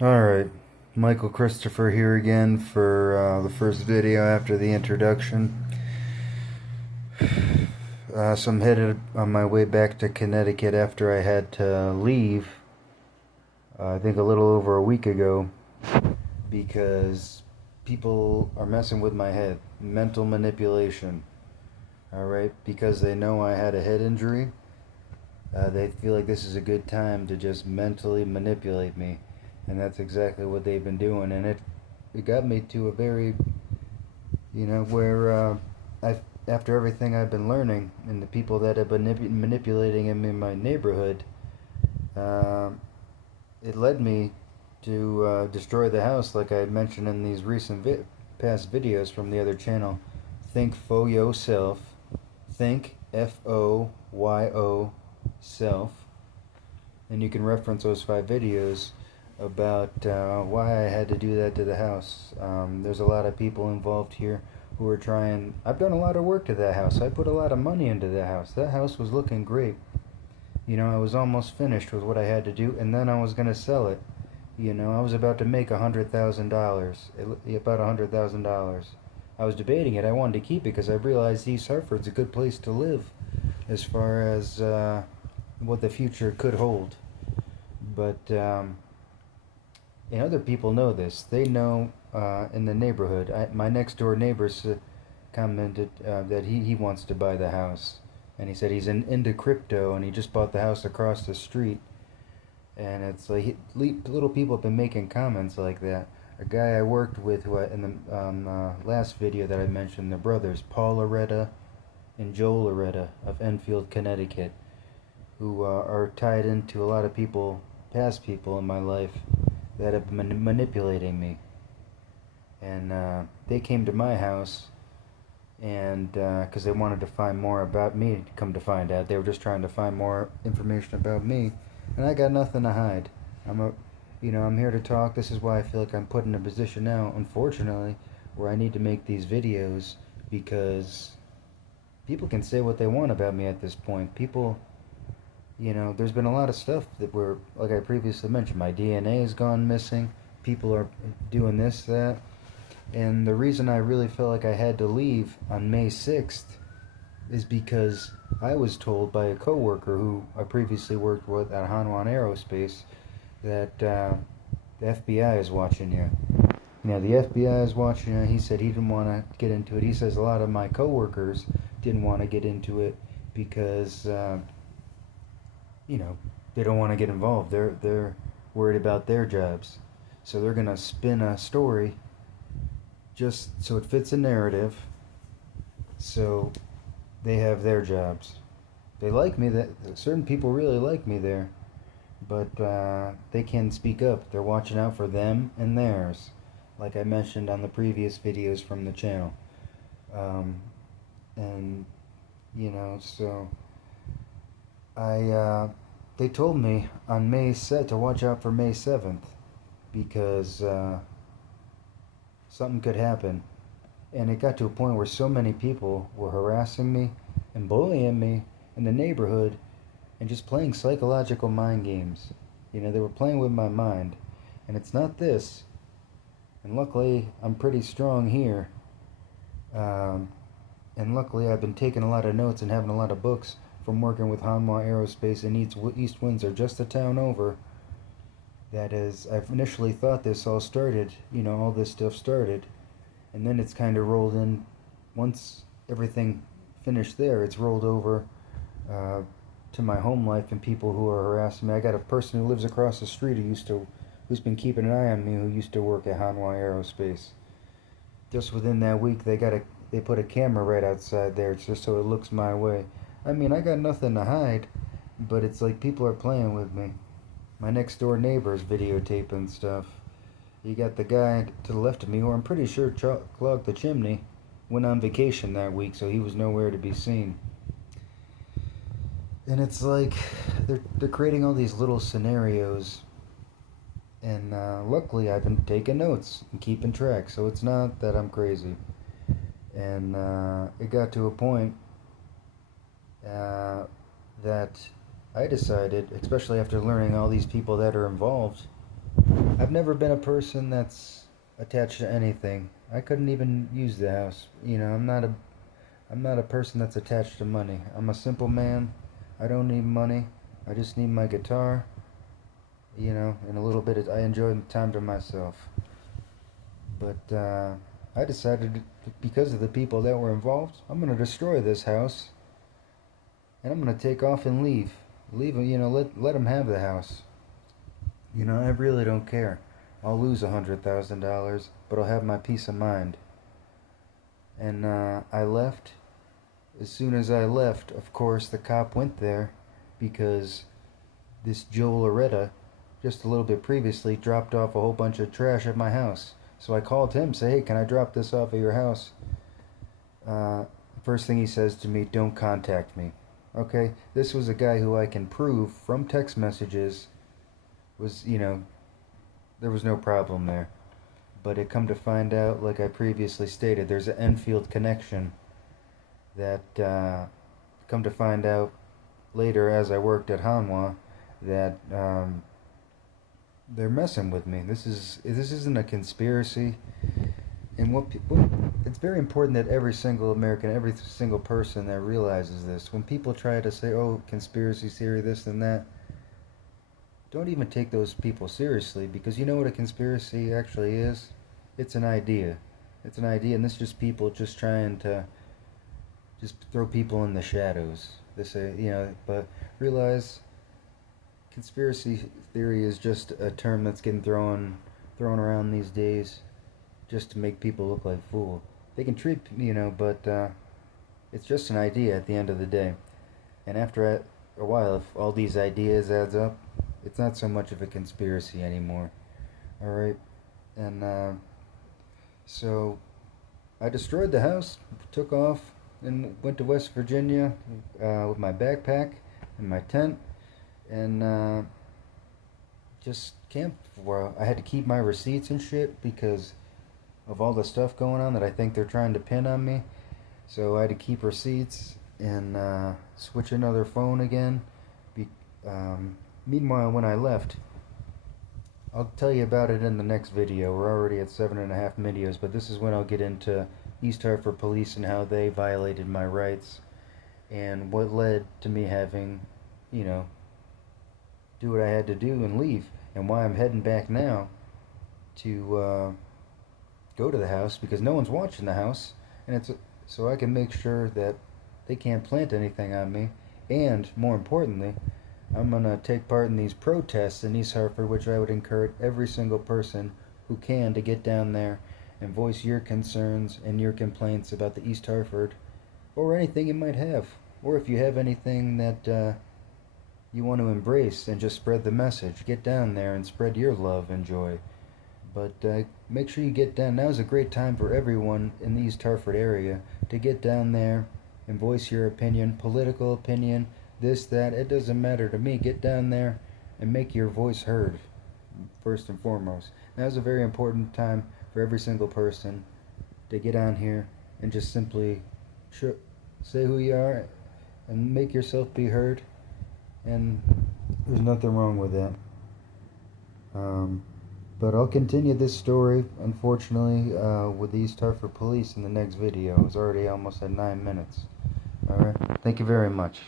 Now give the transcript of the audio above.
Alright, Michael Christopher here again for the first video after the introduction. So I'm headed on my way back to Connecticut after I had to leave, I think a little over a week ago, because people are messing with my head. Mental manipulation. Alright, because they know I had a head injury, they feel like this is a good time to just mentally manipulate me. And that's exactly what they've been doing, and it got me to a very, where I after everything I've been learning and the people that have been manipulating him in my neighborhood, uh, it led me to destroy the house, like I mentioned in these recent past videos from the other channel. Think for yourself. Think FOYO self, and you can reference those 5 videos about why I had to do that to the house. There's a lot of people involved here who are trying. I've done a lot of work to that house. I put a lot of money into that house. That house was looking great. I was almost finished with what I had to do, and then I was gonna sell it. I was about to make $100,000, about $100,000. I was debating it. I wanted to keep it because I realized East Hartford's a good place to live, as far as what the future could hold. But and other people know this. They know in the neighborhood. My next door neighbor commented that he wants to buy the house, and he said he's into crypto, and he just bought the house across the street. And it's like little people have been making comments like that. A guy I worked with, who in the last video that I mentioned, the brothers Paul Loretta and Joel Loretta of Enfield, Connecticut, who are tied into a lot of people, past people in my life, that have been manipulating me. And they came to my house, and because they wanted to find more about me. Come to find out, they were just trying to find more information about me, and I got nothing to hide. I'm here to talk. This is why I feel like I'm put in a position now, unfortunately, where I need to make these videos, because people can say what they want about me at this point. There's been a lot of stuff that like I previously mentioned, my DNA has gone missing. People are doing this, that. And the reason I really felt like I had to leave on May 6th is because I was told by a coworker who I previously worked with at Hanwha Aerospace that the FBI is watching you. The FBI is watching you. He said he didn't want to get into it. He says a lot of my coworkers didn't want to get into it because they don't want to get involved. They're worried about their jobs, so they're gonna spin a story just so it fits a narrative, so they have their jobs. They like me. That certain people really like me there, but they can't speak up. They're watching out for them and theirs, like I mentioned on the previous videos from the channel. And so they told me on May set to watch out for May 7th, because something could happen. And it got to a point where so many people were harassing me and bullying me in the neighborhood and just playing psychological mind games. They were playing with my mind. And it's not this. And luckily, I'm pretty strong here. And luckily, I've been taking a lot of notes and having a lot of books from working with Hanwha Aerospace in East Windsor, just a town over. That is, I initially thought this all started, all this stuff started, and then it's kind of rolled in. Once everything finished there, it's rolled over to my home life and people who are harassing me. I got a person who lives across the street who's been keeping an eye on me, who used to work at Hanwha Aerospace. Just within that week, they put a camera right outside there just so it looks my way. I mean, I got nothing to hide, but it's like people are playing with me. My next door neighbor's videotaping stuff. You got the guy to the left of me, who I'm pretty sure clogged the chimney, went on vacation that week, so he was nowhere to be seen. And it's like they're creating all these little scenarios, and luckily I've been taking notes and keeping track, so it's not that I'm crazy. And it got to a point that I decided, especially after learning all these people that are involved, I've never been a person that's attached to anything. I couldn't even use the house. I'm not a person that's attached to money. I'm a simple man. I don't need money. I just need my guitar, and a little bit I enjoy time to myself. But I decided, because of the people that were involved, I'm going to destroy this house, and I'm going to take off and leave. Leave them, let them have the house. I really don't care. I'll lose $100,000, but I'll have my peace of mind. And I left. As soon as I left, of course, the cop went there because this Joe Loretta, just a little bit previously, dropped off a whole bunch of trash at my house. So I called him, say, hey, can I drop this off at your house? First thing he says to me, don't contact me. Okay, this was a guy who I can prove from text messages was, there was no problem there. But it come to find out, like I previously stated, there's an Enfield connection that come to find out later as I worked at Hanwha that they're messing with me. This isn't a conspiracy. And it's very important that every single American, every single person that realizes this, when people try to say, oh, conspiracy theory, this and that, don't even take those people seriously, because you know what a conspiracy actually is? It's an idea. It's an idea, and this is just people just trying to just throw people in the shadows. They say, but realize conspiracy theory is just a term that's getting thrown around these days just to make people look like fools. They can treat, but it's just an idea at the end of the day. And after a while, if all these ideas adds up, it's not so much of a conspiracy anymore. Alright? And so I destroyed the house, took off, and went to West Virginia with my backpack and my tent, and just camped for a while. I had to keep my receipts and shit because of all the stuff going on that I think they're trying to pin on me. So I had to keep receipts and switch another phone again. Meanwhile, when I left, I'll tell you about it in the next video. We're already at 7.5 videos, but this is when I'll get into East Hartford Police and how they violated my rights and what led to me having, do what I had to do and leave, and why I'm heading back now to go to the house, because no one's watching the house, and it's so I can make sure that they can't plant anything on me, and more importantly, I'm going to take part in these protests in East Hartford, which I would encourage every single person who can to get down there and voice your concerns and your complaints about the East Hartford, or anything you might have, or if you have anything that you want to embrace and just spread the message. Get down there and spread your love and joy. But make sure you get down. Now is a great time for everyone in the East Hartford area to get down there and voice your opinion, political opinion, this, that, it doesn't matter to me. Get down there and make your voice heard, first and foremost. Now is a very important time for every single person to get on here and just simply say who you are and make yourself be heard. And there's nothing wrong with that. But I'll continue this story, unfortunately, with the East Hartford Police in the next video. It's already almost at 9 minutes. Alright, thank you very much.